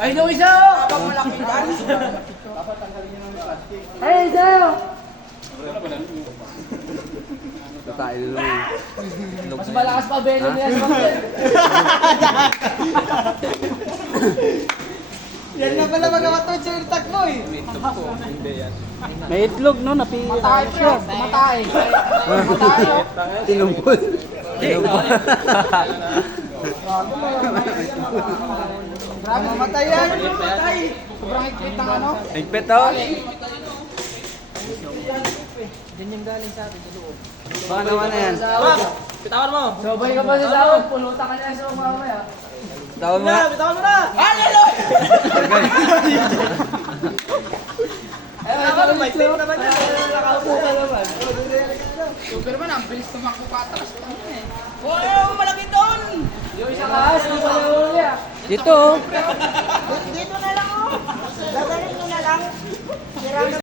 Ay, nung isa oh! Habang malaki yan. Ay, isa oh! Ito tayo dito. Mas malakas pa Beno niya sa mga. Yan na pala magkakatod sa iltak mo eh. May itlog no, napili. Matay siya, matay. Matay oh. Tinumpol. Grabe, mamatay yan. Mamatay. Sobrang higpit ng ano. Higpit oh. Diyan yung galing sa atin, sa loob. Baka naman na yan. Bitawan mo! Sobay ka pa sa sahod, pulutan ka niya sa mamaya. Tawag mo na. Bitawan mo na! Hallelujah! Ay, may slip naman yan. Nakaupo ka naman. Superman, ang bilis tumakbo pa atras. Oh, malaki doon. Yung isa kaas, di pa nahuli ah. Dito oh.